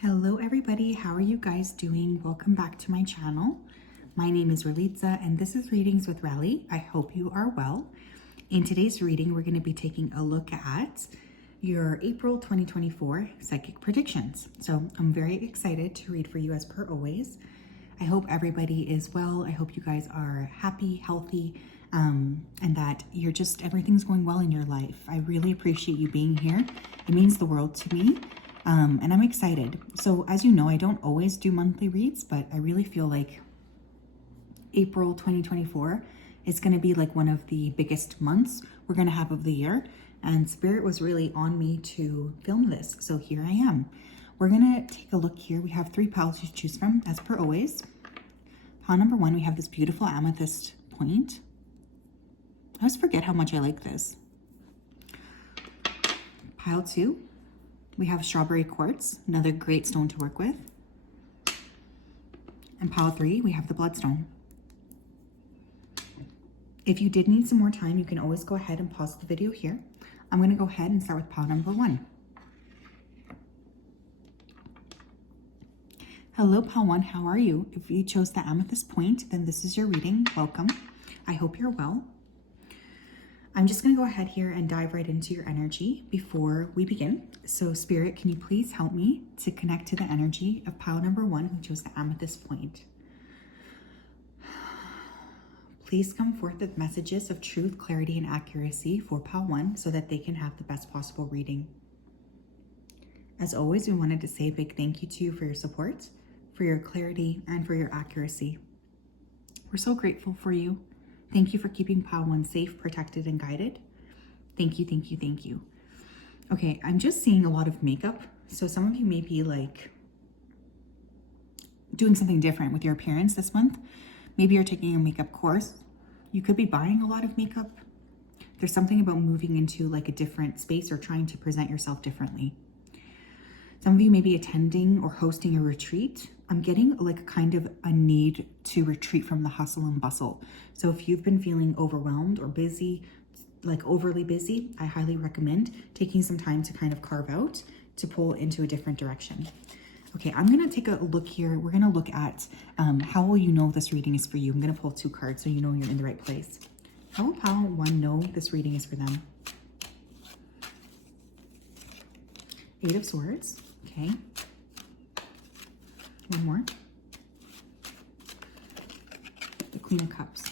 Hello everybody, how are you guys doing? Welcome back to my channel. My name is Ralitza and this is Readings with Rali. I hope you are well. In today's reading, we're going to be taking a look at your April 2024 psychic predictions. So I'm very excited to read for you as per always. I hope everybody is well. I hope you guys are happy, healthy, and that everything's going well in your life. I really appreciate you being here. It means the world to me. And I'm excited. So as you know, I don't always do monthly reads, but I really feel like April 2024 is going to be like one of the biggest months we're going to have of the year. And Spirit was really on me to film this. So here I am. We're going to take a look here. We have 3 piles to choose from, as per always. Pile number 1, we have this beautiful amethyst point. I always forget how much I like this. Pile 2. We have strawberry quartz, another great stone to work with. And pile 3, we have the bloodstone. If you did need some more time, you can always go ahead and pause the video here. I'm going to go ahead and start with pile number 1. Hello, pile 1, how are you? If you chose the amethyst point, then this is your reading. Welcome. I hope you're well. I'm just going to go ahead here and dive right into your energy before we begin. So Spirit, can you please help me to connect to the energy of pile number 1 who chose the amethyst point? Please come forth with messages of truth, clarity, and accuracy for pile 1 so that they can have the best possible reading. As always, we wanted to say a big thank you to you for your support, for your clarity, and for your accuracy. We're so grateful for you. Thank you for keeping pile 1 safe, protected, and guided. Thank you, thank you, thank you. Okay, I'm just seeing a lot of makeup. So some of you may be like doing something different with your appearance this month. Maybe you're taking a makeup course. You could be buying a lot of makeup. There's something about moving into like a different space or trying to present yourself differently. Some of you may be attending or hosting a retreat. I'm getting like kind of a need to retreat from the hustle and bustle. So if you've been feeling overwhelmed or busy, like overly busy, I highly recommend taking some time to kind of carve out to pull into a different direction. Okay, I'm going to take a look here. We're going to look at how will you know this reading is for you. I'm going to pull 2 cards so you know you're in the right place. How will pile 1 know this reading is for them? 8 of Swords. Okay. 1 more. The Queen of Cups.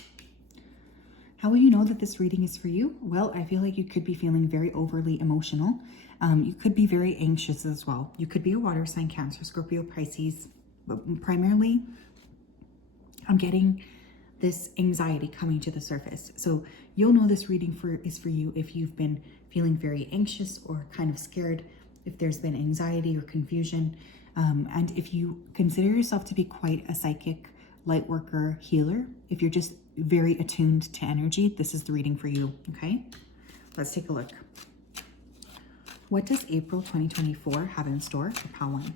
How will you know that this reading is for you? Well, I feel like you could be feeling very overly emotional. You could be very anxious as well. You could be a water sign, Cancer, Scorpio, Pisces. But primarily, I'm getting this anxiety coming to the surface. So you'll know this reading is for you if you've been feeling very anxious or kind of scared, if there's been anxiety or confusion. And if you consider yourself to be quite a psychic, light worker, healer, if you're just very attuned to energy, this is the reading for you, okay? Let's take a look. What does April 2024 have in store for pile 1?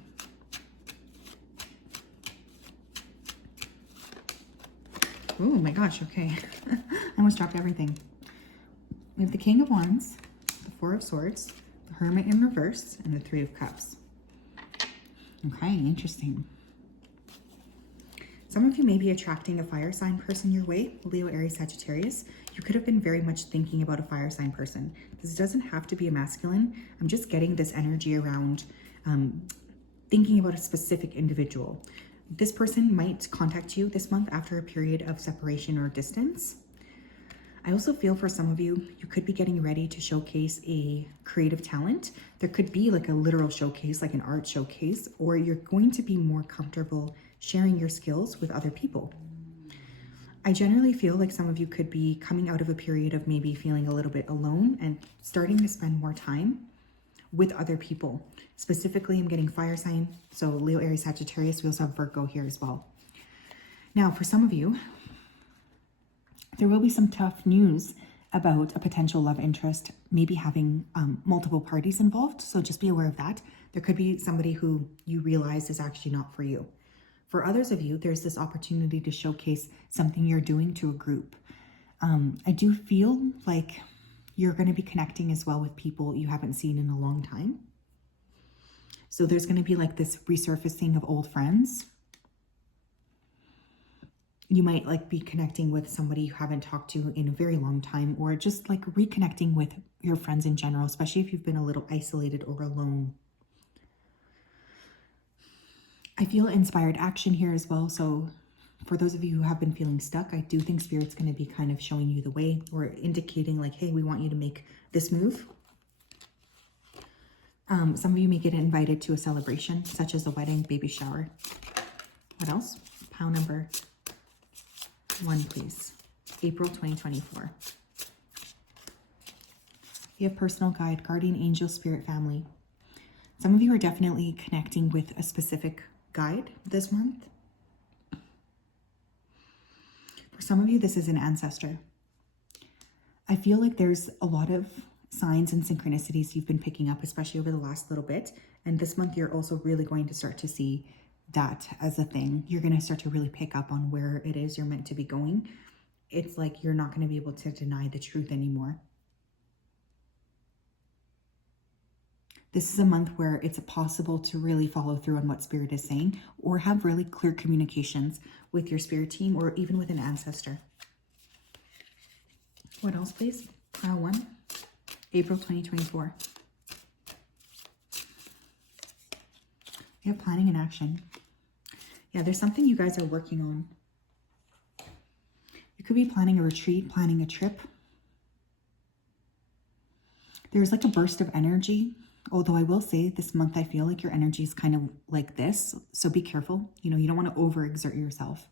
Oh my gosh, okay. I almost dropped everything. We have the King of Wands, the 4 of Swords, the Hermit in reverse, and the 3 of Cups. Okay, interesting. Some of you may be attracting a fire sign person your way, Leo, Aries, Sagittarius. You could have been very much thinking about a fire sign person. This doesn't have to be a masculine. I'm just getting this energy around thinking about a specific individual. This person might contact you this month after a period of separation or distance. I also feel for some of you, you could be getting ready to showcase a creative talent. There could be like a literal showcase, like an art showcase, or you're going to be more comfortable sharing your skills with other people. I generally feel like some of you could be coming out of a period of maybe feeling a little bit alone and starting to spend more time with other people. Specifically, I'm getting fire sign, so Leo, Aries, Sagittarius. We also have Virgo here as well. Now, for some of you, there will be some tough news about a potential love interest, maybe having multiple parties involved. So just be aware of that. There could be somebody who you realize is actually not for you. For others of you, there's this opportunity to showcase something you're doing to a group. I do feel like you're going to be connecting as well with people you haven't seen in a long time. So there's going to be like this resurfacing of old friends. You might like be connecting with somebody you haven't talked to in a very long time, or just like reconnecting with your friends in general, especially if you've been a little isolated or alone. I feel inspired action here as well. So for those of you who have been feeling stuck, I do think Spirit's going to be kind of showing you the way, or indicating like, hey, we want you to make this move. Some of you may get invited to a celebration, such as a wedding, baby shower. What else? Pile number 1, please. April 2024. You have personal guide, guardian angel, spirit family. Some of you are definitely connecting with a specific guide this month. For some of you, this is an ancestor. I feel like there's a lot of signs and synchronicities you've been picking up, especially over the last little bit. And this month, you're also really going to start to see that as a thing. You're going to start to really pick up on where it is you're meant to be going. It's like you're not going to be able to deny the truth anymore. This is a month where it's possible to really follow through on what Spirit is saying, or have really clear communications with your spirit team, or even with an ancestor. What else, please? Pile 1, April 2024. You have planning and action. Yeah, there's something you guys are working on. You could be planning a retreat, planning a trip. There's like a burst of energy. Although I will say this month, I feel like your energy is kind of like this. So be careful. You know, you don't want to overexert yourself.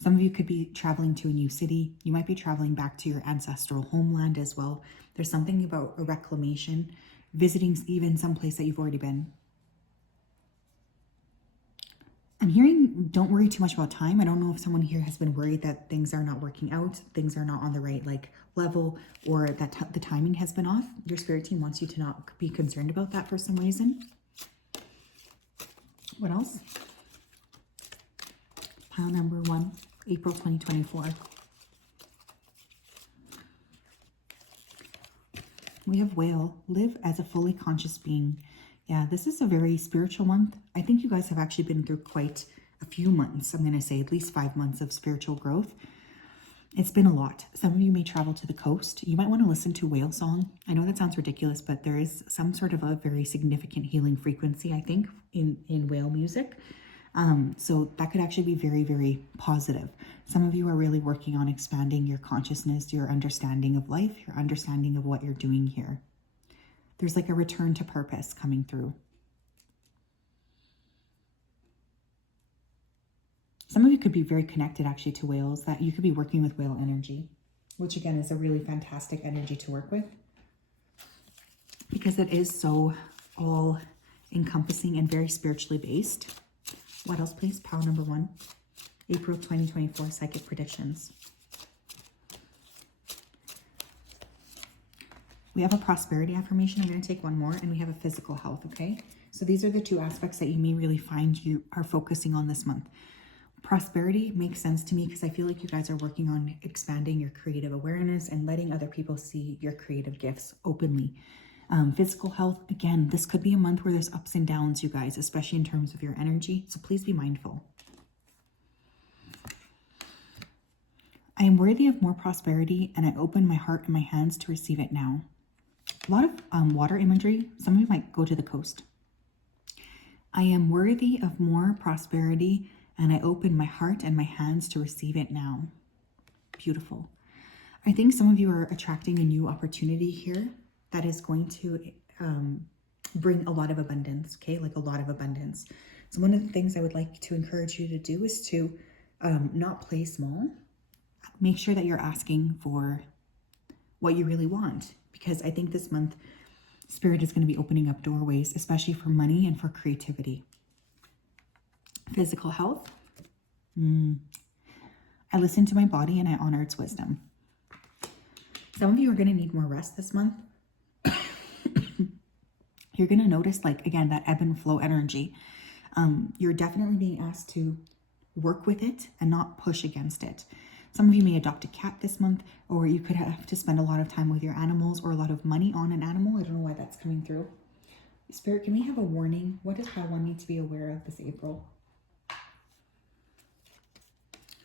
Some of you could be traveling to a new city. You might be traveling back to your ancestral homeland as well. There's something about a reclamation, visiting even some place that you've already been. I'm hearing don't worry too much about time. I don't know if someone here has been worried that things are not working out, things are not on the right level, or that the timing has been off. Your spirit team wants you to not be concerned about that for some reason. What else? Pile number 1, April 2024. We have whale, live as a fully conscious being. Yeah, this is a very spiritual month. I think you guys have actually been through quite a few months. I'm going to say at least 5 months of spiritual growth. It's been a lot. Some of you may travel to the coast. You might want to listen to whale song. I know that sounds ridiculous, but there is some sort of a very significant healing frequency, I think, in whale music. So that could actually be very, very positive. Some of you are really working on expanding your consciousness, your understanding of life, your understanding of what you're doing here. There's like a return to purpose coming through. Some of you could be very connected actually to whales, that you could be working with whale energy, which again is a really fantastic energy to work with, because it is so all encompassing and very spiritually based. What else, please? Pile number 1, April 2024 psychic predictions. We have a prosperity affirmation. I'm going to take one more, and we have a physical health, okay? So these are the 2 aspects that you may really find you are focusing on this month. Prosperity makes sense to me because I feel like you guys are working on expanding your creative awareness and letting other people see your creative gifts openly. Physical health, again, this could be a month where there's ups and downs, you guys, especially in terms of your energy. So please be mindful. I am worthy of more prosperity, and I open my heart and my hands to receive it now. A lot of water imagery. Some of you might go to the coast. I am worthy of more prosperity, and I open my heart and my hands to receive it now. Beautiful. I think some of you are attracting a new opportunity here that is going to bring a lot of abundance, okay? Like a lot of abundance. So one of the things I would like to encourage you to do is to not play small. Make sure that you're asking for what you really want, because I think this month Spirit is going to be opening up doorways, especially for money and for creativity. Physical health. I listen to my body and I honor its wisdom. Some of you are going to need more rest this month. You're going to notice, like, again, that ebb and flow energy. You're definitely being asked to work with it and not push against it. Some of you may adopt a cat this month, or you could have to spend a lot of time with your animals or a lot of money on an animal. I don't know why that's coming through. Spirit, can we have a warning? What does Pile 1 need to be aware of this April?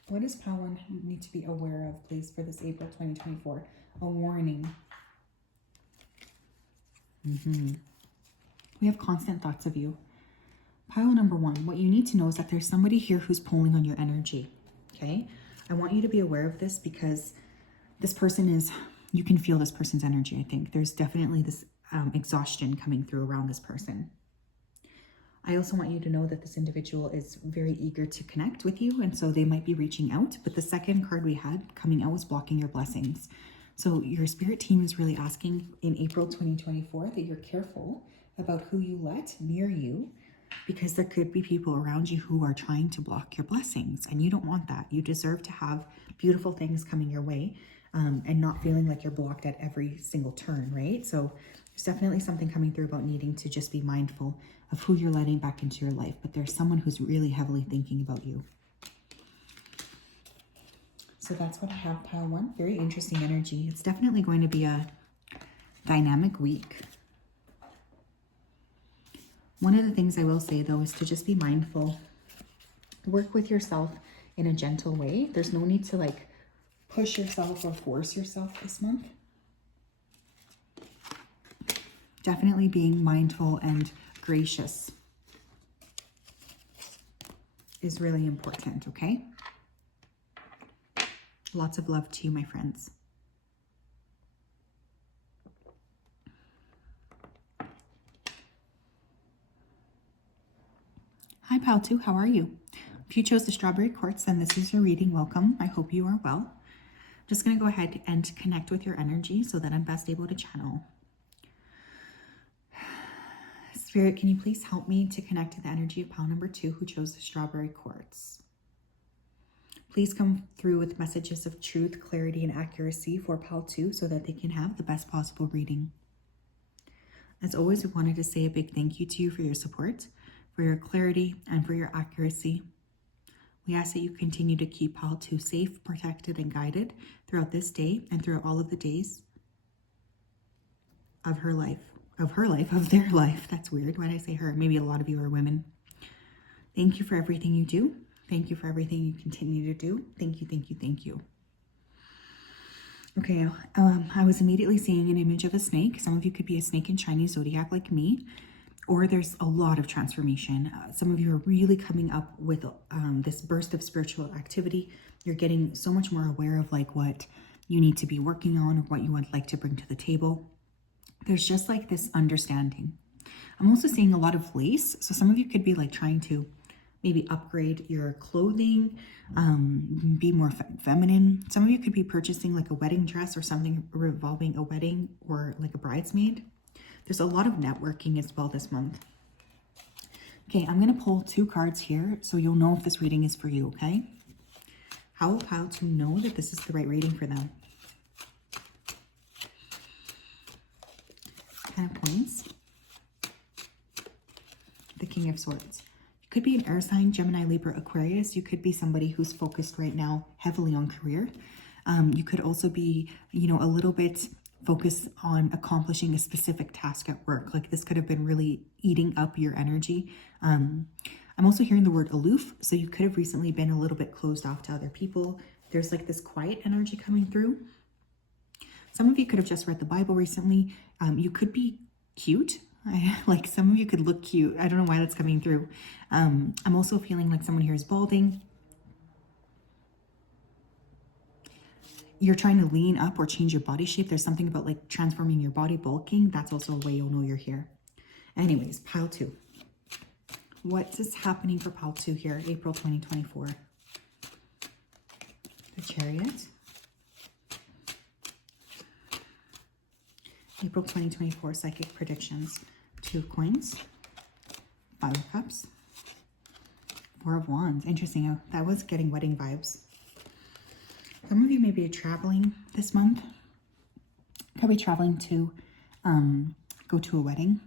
What does Pile 1 need to be aware of, please, for this April 2024? A warning. We have constant thoughts of you. Pile number 1, what you need to know is that there's somebody here who's pulling on your energy, okay? I want you to be aware of this because this person is, you can feel this person's energy, I think. There's definitely this exhaustion coming through around this person. I also want you to know that this individual is very eager to connect with you, and so they might be reaching out, but the second card we had coming out was blocking your blessings. So your spirit team is really asking in April 2024 that you're careful about who you let near you, because there could be people around you who are trying to block your blessings, and you don't want that. You deserve to have beautiful things coming your way, and not feeling like you're blocked at every single turn, right? So there's definitely something coming through about needing to just be mindful of who you're letting back into your life, but there's someone who's really heavily thinking about you. So that's what I have, Pile 1. Very interesting energy. It's definitely going to be a dynamic week. One of the things I will say, though, is to just be mindful. Work with yourself in a gentle way. There's no need to like push yourself or force yourself this month. Definitely being mindful and gracious is really important, okay? Lots of love to you, my friends. Hi, Pal 2, how are you? If you chose the Strawberry Quartz, then this is your reading. Welcome. I hope you are well. Just going to go ahead and connect with your energy so that I'm best able to channel. Spirit, can you please help me to connect to the energy of Pile number 2 who chose the Strawberry Quartz? Please come through with messages of truth, clarity, and accuracy for Pile 2 so that they can have the best possible reading. As always, we wanted to say a big thank you to you for your support, for your clarity, and for your accuracy. We ask that you continue to keep Pile 2 safe, protected, and guided throughout this day and throughout all of the days of her life. Of their life. That's weird. Why did I say her? Maybe a lot of you are women. Thank you for everything you do. Thank you for everything you continue to do. Thank you, thank you, thank you. Okay, I was immediately seeing an image of a snake. Some of you could be a snake in Chinese zodiac like me, or there's a lot of transformation. Some of you are really coming up with this burst of spiritual activity. You're getting so much more aware of like what you need to be working on, or what you would like to bring to the table. There's just like this understanding. I'm also seeing a lot of lace. So some of you could be like trying to maybe upgrade your clothing, be more feminine. Some of you could be purchasing like a wedding dress or something revolving a wedding or like a bridesmaid. There's a lot of networking as well this month. Okay, I'm going to pull 2 cards here so you'll know if this reading is for you, okay? How will Pile 2 know that this is the right reading for them? Ten of Coins. The King of Swords. You could be an air sign, Gemini, Libra, Aquarius. You could be somebody who's focused right now heavily on career. You could also be, you know, a little bit focused on accomplishing a specific task at work. Like this could have been really eating up your energy. I'm also hearing the word aloof. So you could have recently been a little bit closed off to other people. There's like this quiet energy coming through. Some of you could have just read the Bible recently. You could be cute. Like some of you could look cute. I don't know why that's coming through. I'm also feeling like someone here is balding. You're trying to lean up or change your body shape. There's something about like transforming your body, bulking. That's also a way you'll know you're here. Anyways, Pile 2. What is happening for Pile 2 here, April 2024? The Chariot. April 2024 Psychic Predictions. 2 of Coins. 5 of Cups. 4 of Wands. Interesting. That was getting wedding vibes. Some of you may be traveling this month. Could be traveling to go to a wedding.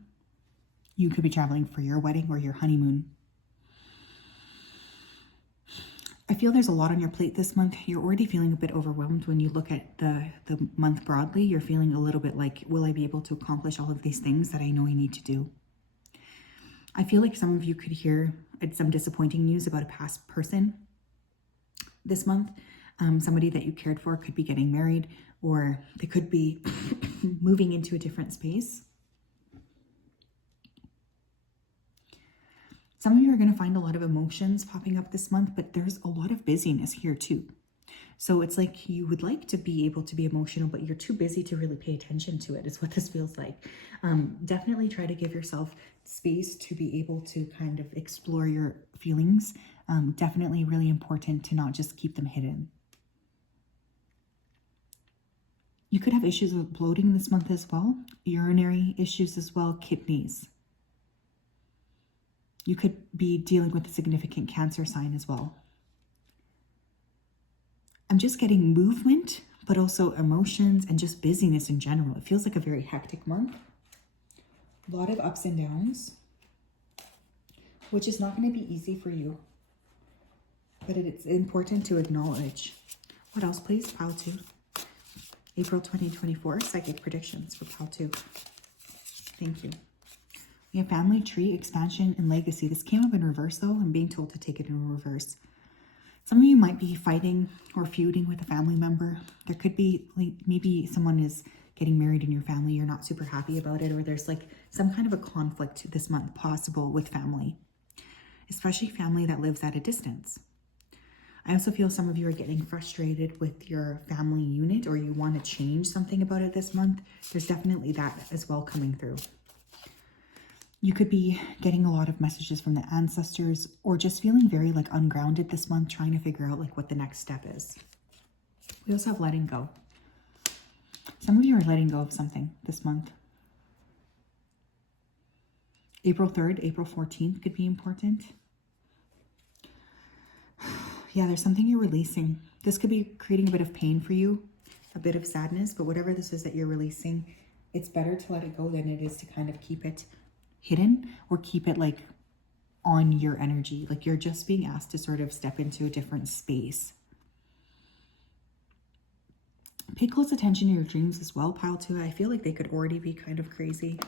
You could be traveling for your wedding or your honeymoon. I feel there's a lot on your plate this month. You're already feeling a bit overwhelmed when you look at the month broadly. You're feeling a little bit like, will I be able to accomplish all of these things that I know I need to do? I feel like some of you could hear some disappointing news about a past person this month. Somebody that you cared for could be getting married, or they could be moving into a different space. Some of you are going to find a lot of emotions popping up this month, but there's a lot of busyness here too. So it's like you would like to be able to be emotional, but you're too busy to really pay attention to it, is what this feels like. Definitely try to give yourself space to be able to kind of explore your feelings. Definitely really important to not just keep them hidden. You could have issues with bloating this month as well, urinary issues as well, kidneys. You could be dealing with a significant cancer sign as well. I'm just getting movement, but also emotions and just busyness in general. It feels like a very hectic month. A lot of ups and downs, which is not going to be easy for you, but it's important to acknowledge. What else, please? Pile 2. April 2024, psychic predictions for pile 2. Thank you. We have family tree, expansion, and legacy. This came up in reverse, though. I'm being told to take it in reverse. Some of you might be fighting or feuding with a family member. There could be, like, maybe someone is getting married in your family. You're not super happy about it, or there's like some kind of a conflict this month possible with family, especially family that lives at a distance. I also feel some of you are getting frustrated with your family unit, or you want to change something about it this month. There's definitely that as well coming through. You could be getting a lot of messages from the ancestors, or just feeling very like ungrounded this month, trying to figure out like what the next step is. We also have letting go. Some of you are letting go of something this month. April 3rd, April 14th could be important. Yeah, there's something you're releasing. This could be creating a bit of pain for you, a bit of sadness, but whatever this is that you're releasing, it's better to let it go than it is to kind of keep it hidden or keep it like on your energy. Like you're just being asked to sort of step into a different space. Pay close attention to your dreams as well, pile 2. I feel like they could already be kind of crazy.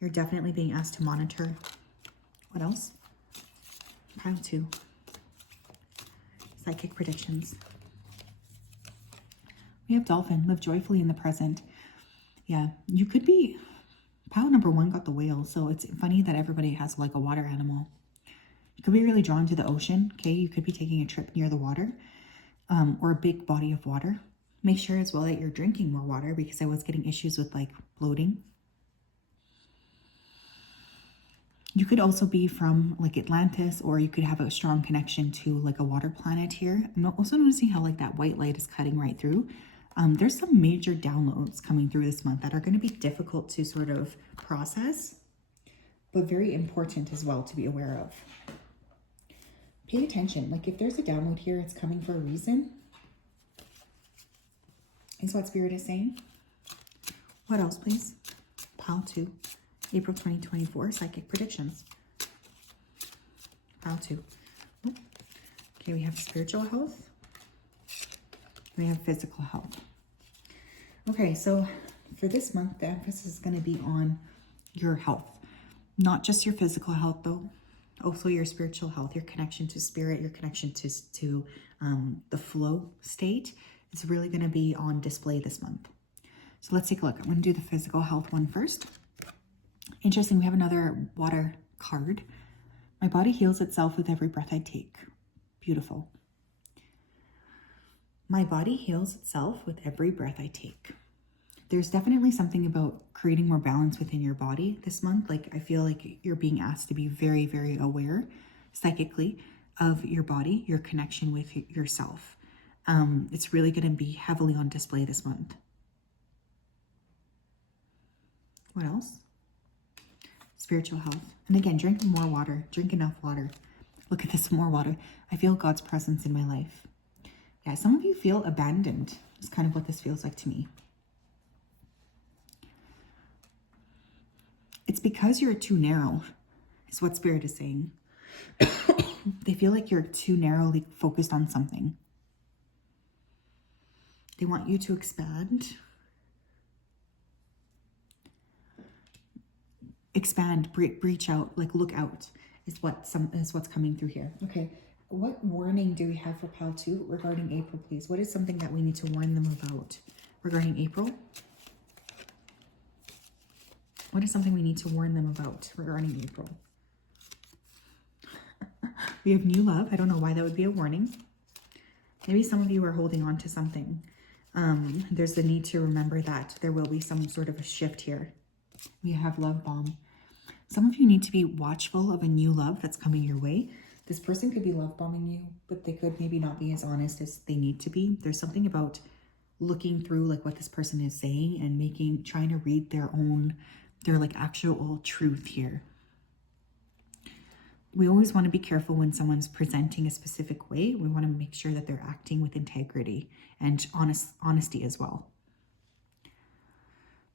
You're definitely being asked to monitor. What else? Pile 2. Psychic predictions. We have dolphin, live joyfully in the present. Yeah, you could be, pile number 1 got the whale. So it's funny that everybody has like a water animal. You could be really drawn to the ocean. Okay, you could be taking a trip near the water, or a big body of water. Make sure as well that you're drinking more water, because I was getting issues with like bloating. You could also be from like Atlantis, or you could have a strong connection to like a water planet here. I'm also noticing how like that white light is cutting right through. There's some major downloads coming through this month that are going to be difficult to sort of process, but very important as well to be aware of. Pay attention. Like if there's a download here, it's coming for a reason. Is what Spirit is saying. What else, please? Pile 2. April 2024, psychic predictions. Pile 2. Okay, we have spiritual health. We have physical health. Okay, so for this month, the emphasis is going to be on your health. Not just your physical health, though. Also your spiritual health, your connection to spirit, your connection to the flow state. It's really going to be on display this month. So let's take a look. I'm going to do the physical health one first. Interesting, we have another water card. My body heals itself with every breath I take. Beautiful. My body heals itself with every breath I take. There's definitely something about creating more balance within your body this month. Like I feel like you're being asked to be very, very aware psychically of your body, your connection with yourself. It's really going to be heavily on display this month. What else? Spiritual health. And again, drink more water. Drink enough water. Look at this, more water. I feel God's presence in my life. Yeah, some of you feel abandoned. It's kind of what this feels like to me. It's because you're too narrow, is what Spirit is saying. They feel like you're too narrowly focused on something. They want you to expand. expand, breach out, like look out is what's coming through here. Okay, what warning do we have for pile 2 regarding April, please? What is something that we need to warn them about regarding April? What is something we need to warn them about regarding April? We have new love. I don't know why that would be a warning. Maybe some of you are holding on to something. There's the need to remember that there will be some sort of a shift here. We have love bomb. Some of you need to be watchful of a new love that's coming your way. This person could be love bombing you, but they could maybe not be as honest as they need to be. There's something about looking through like what this person is saying and trying to read their like actual truth here. We always want to be careful when someone's presenting a specific way. We want to make sure that they're acting with integrity and honesty as well.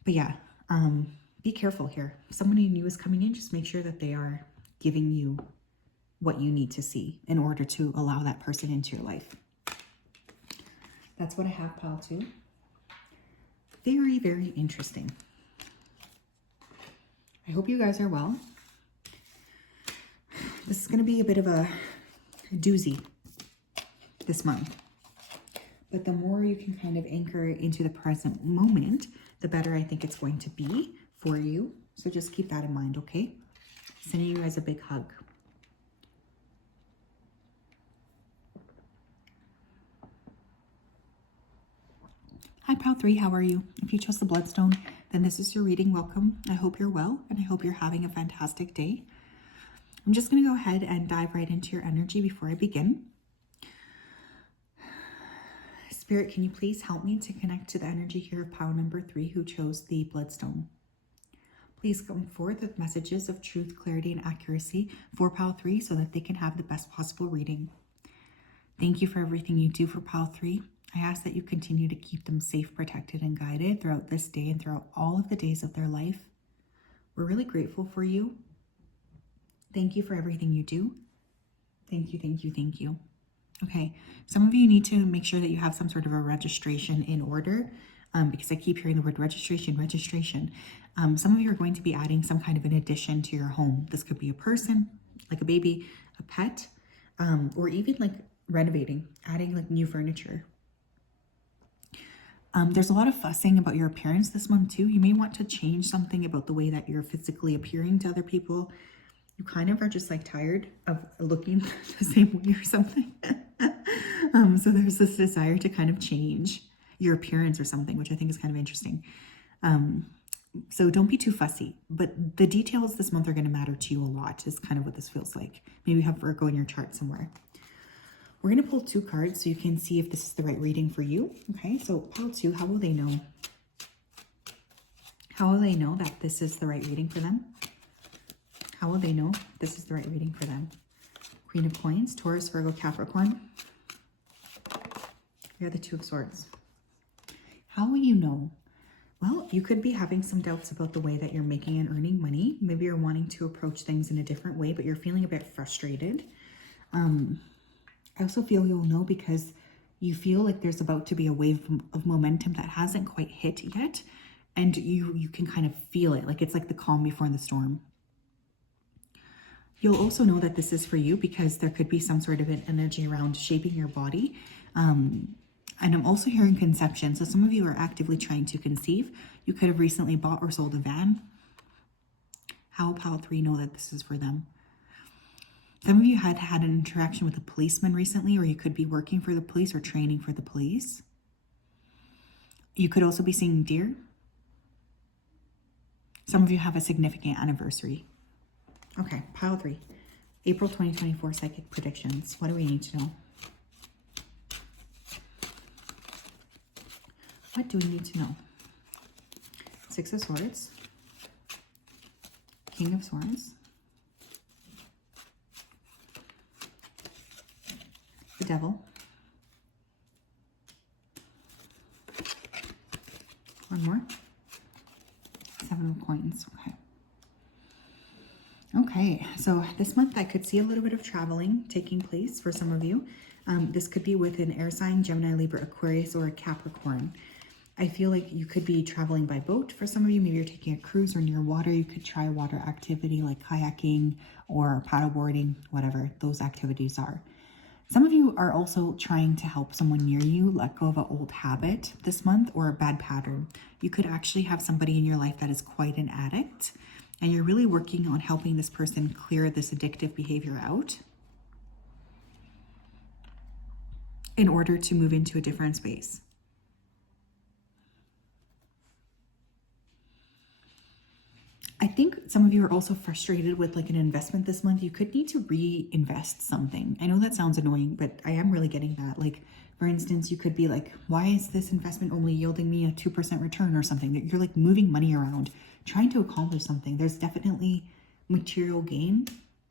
But yeah, be careful here. If somebody new is coming in, just make sure that they are giving you what you need to see in order to allow that person into your life. That's what I have, pile 2. Very, very interesting. I hope you guys are well. This is going to be a bit of a doozy this month. But the more you can kind of anchor into the present moment, the better I think it's going to be for you. So just keep that in mind, okay? Sending you guys a big hug. Hi, pile 3, how are you? If you chose the Bloodstone, then this is your reading. Welcome. I hope you're well, and I hope you're having a fantastic day. I'm just going to go ahead and dive right into your energy before I begin. Spirit, can you please help me to connect to the energy here of pile number 3 who chose the Bloodstone? Please come forth with messages of truth, clarity, and accuracy for pile 3 so that they can have the best possible reading. Thank you for everything you do for pile 3. I ask that you continue to keep them safe, protected, and guided throughout this day and throughout all of the days of their life. We're really grateful for you. Thank you for everything you do. Thank you, thank you, thank you. Okay, some of you need to make sure that you have some sort of a registration in order because I keep hearing the word registration. Some of you are going to be adding some kind of an addition to your home. This could be a person, like a baby, a pet, or even like renovating, adding like new furniture. There's a lot of fussing about your appearance this month too. You may want to change something about the way that you're physically appearing to other people. You kind of are just like tired of looking the same way or something. So there's this desire to kind of change your appearance or something, which I think is kind of interesting. So don't be too fussy, but the details this month are going to matter to you a lot is kind of what this feels like. Maybe you have Virgo in your chart somewhere. We're going to pull 2 cards so you can see if this is the right reading for you. Okay, so pile 2, how will they know? How will they know that this is the right reading for them? How will they know this is the right reading for them? Queen of Coins, Taurus, Virgo, Capricorn. You're the 2 of Swords. How will you know? Well, you could be having some doubts about the way that you're making and earning money. Maybe you're wanting to approach things in a different way, but you're feeling a bit frustrated. I also feel you'll know because you feel like there's about to be a wave of momentum that hasn't quite hit yet. And you can kind of feel it. Like it's like the calm before the storm. You'll also know that this is for you because there could be some sort of an energy around shaping your body. And I'm also hearing conception. So some of you are actively trying to conceive. You could have recently bought or sold a van. How will pile 3 know that this is for them? Some of you had an interaction with a policeman recently, or you could be working for the police or training for the police. You could also be seeing deer. Some of you have a significant anniversary. Okay, pile 3. April 2024 psychic predictions. What do we need to know? What do we need to know? 6 of Swords. King of Swords. The Devil. One more. 7 of Coins. Okay. Okay, so this month I could see a little bit of traveling taking place for some of you. This could be with an air sign, Gemini, Libra, Aquarius, or a Capricorn. I feel like you could be traveling by boat for some of you. Maybe you're taking a cruise or near water. You could try water activity like kayaking or paddleboarding, whatever those activities are. Some of you are also trying to help someone near you let go of an old habit this month or a bad pattern. You could actually have somebody in your life that is quite an addict, and you're really working on helping this person clear this addictive behavior out in order to move into a different space. I think some of you are also frustrated with like an investment this month. You could need to reinvest something. I know that sounds annoying, but I am really getting that. Like, for instance, you could be like, why is this investment only yielding me a 2% return or something? That you're like moving money around, trying to accomplish something. There's definitely material gain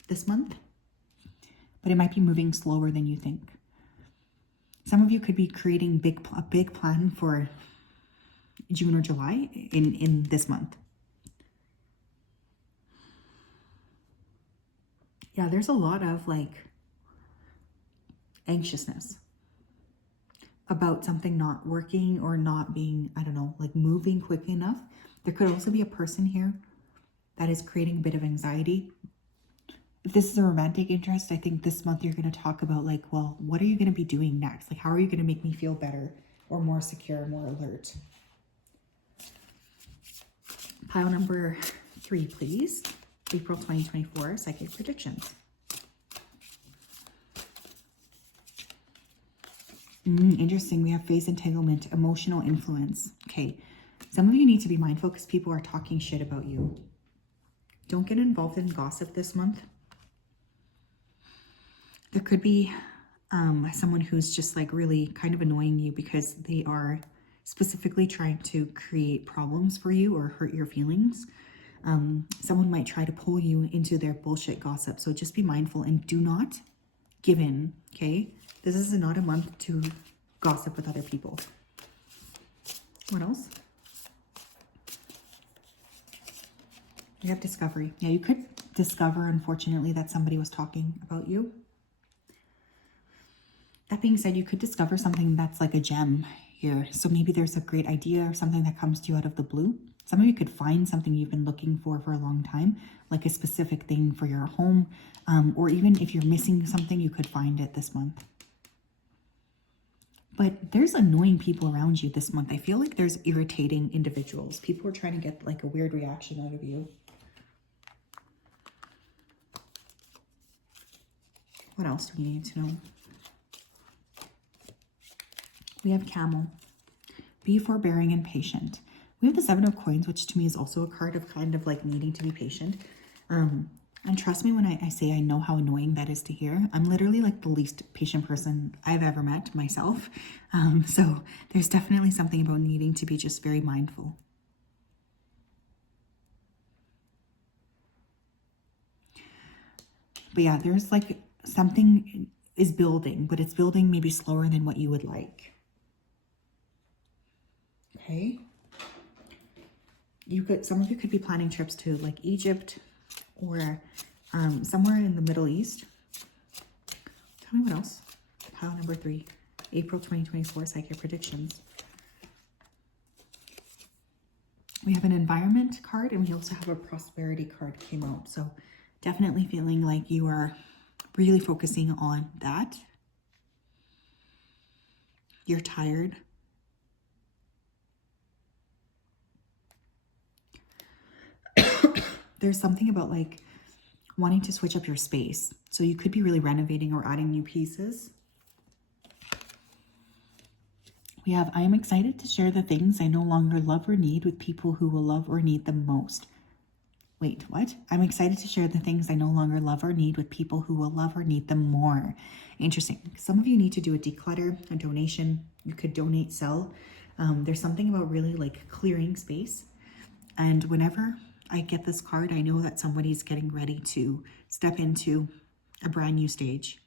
this month, but it might be moving slower than you think. Some of you could be creating a big plan for June or July in this month. Yeah, there's a lot of like anxiousness about something not working or not being, I don't know, like moving quick enough. There could also be a person here that is creating a bit of anxiety. If this is a romantic interest, I think this month you're going to talk about like, well, what are you going to be doing next? Like, how are you going to make me feel better or more secure, more alert? Pile number 3, please. April 2024 psychic predictions. Interesting. We have phase entanglement, emotional influence. Okay. Some of you need to be mindful because people are talking shit about you. Don't get involved in gossip this month. There could be someone who's just like really kind of annoying you because they are specifically trying to create problems for you or hurt your feelings. Someone might try to pull you into their bullshit gossip. So just be mindful and do not give in, okay? This is not a month to gossip with other people. What else? We have discovery. Yeah, you could discover, unfortunately, that somebody was talking about you. That being said, you could discover something that's like a gem here. So maybe there's a great idea or something that comes to you out of the blue. Some of you could find something you've been looking for a long time, like a specific thing for your home, or even if you're missing something, you could find it this month. But there's annoying people around you this month. I feel like there's irritating individuals. People are trying to get like a weird reaction out of you. What else do we need to know? We have Camel. Be forbearing and patient. We have the 7 of Coins, which to me is also a card of kind of like needing to be patient. And trust me when I say I know how annoying that is to hear. I'm literally like the least patient person I've ever met myself. So there's definitely something about needing to be just very mindful. But yeah, there's like something is building, but it's building maybe slower than what you would like. Okay. Some of you could be planning trips to like Egypt or somewhere in the Middle East. Tell me what else. Pile number 3, April 2024 psychic predictions. We have an environment card and we also have a prosperity card came out. So definitely feeling like you are really focusing on that. You're tired. There's something about like wanting to switch up your space. So you could be really renovating or adding new pieces. We have, I am excited to share the things I no longer love or need with people who will love or need them most. Wait, what? I'm excited to share the things I no longer love or need with people who will love or need them more. Interesting. Some of you need to do a declutter, a donation. You could donate, sell. There's something about really like clearing space. And whenever I get this card, I know that somebody's getting ready to step into a brand new stage.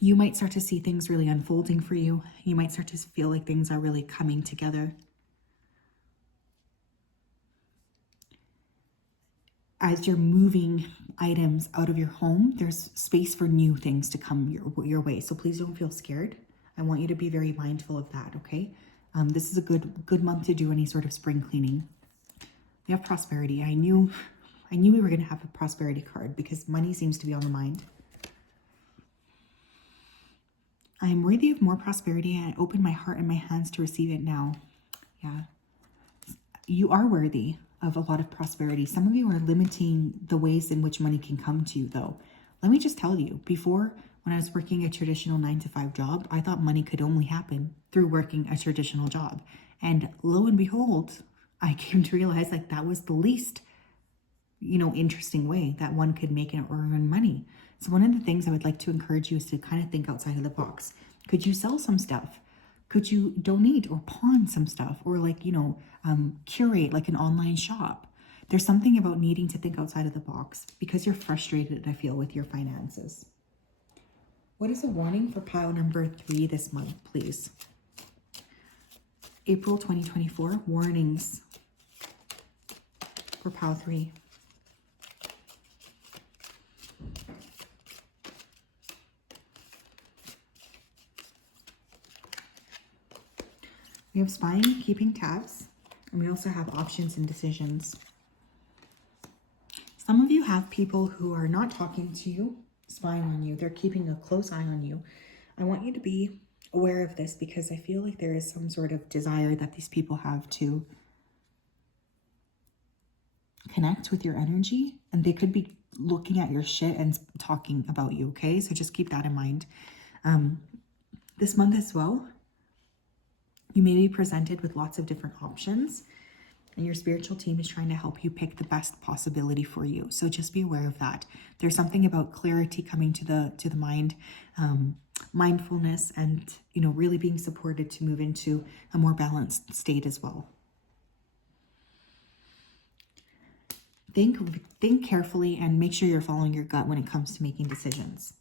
You might start to see things really unfolding for you. You might start to feel like things are really coming together. As you're moving items out of your home, there's space for new things to come your way. So please don't feel scared. I want you to be very mindful of that, okay? This is a good month to do any sort of spring cleaning. We have prosperity. I knew we were going to have a prosperity card because money seems to be on the mind. I am worthy of more prosperity and I open my heart and my hands to receive it now. Yeah. You are worthy of a lot of prosperity. Some of you are limiting the ways in which money can come to you, though. Let me just tell you, before, when I was working a traditional 9-to-5 job, I thought money could only happen through working a traditional job. And lo and behold, I came to realize like that was the least, interesting way that one could make or earn money. So one of the things I would like to encourage you is to kind of think outside of the box. Could you sell some stuff? Could you donate or pawn some stuff, or curate like an online shop? There's something about needing to think outside of the box because you're frustrated, I feel, with your finances. What is a warning for pile number 3 this month, please? April 2024, warnings for pile 3. We have spying, keeping tabs, and we also have options and decisions. Some of you have people who are not talking to you, spying on you. They're keeping a close eye on you. I want you to be aware of this because I feel like there is some sort of desire that these people have to connect with your energy, and they could be looking at your shit and talking about you, okay? So just keep that in mind. This month as well, you may be presented with lots of different options, and your spiritual team is trying to help you pick the best possibility for you. So just be aware of that. There's something about clarity coming to the mind, mindfulness, and really being supported to move into a more balanced state as well. Think carefully and make sure you're following your gut when it comes to making decisions.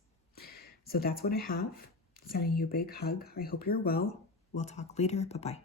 So that's what I have. Sending you a big hug. I hope you're well. We'll talk later. Bye-bye.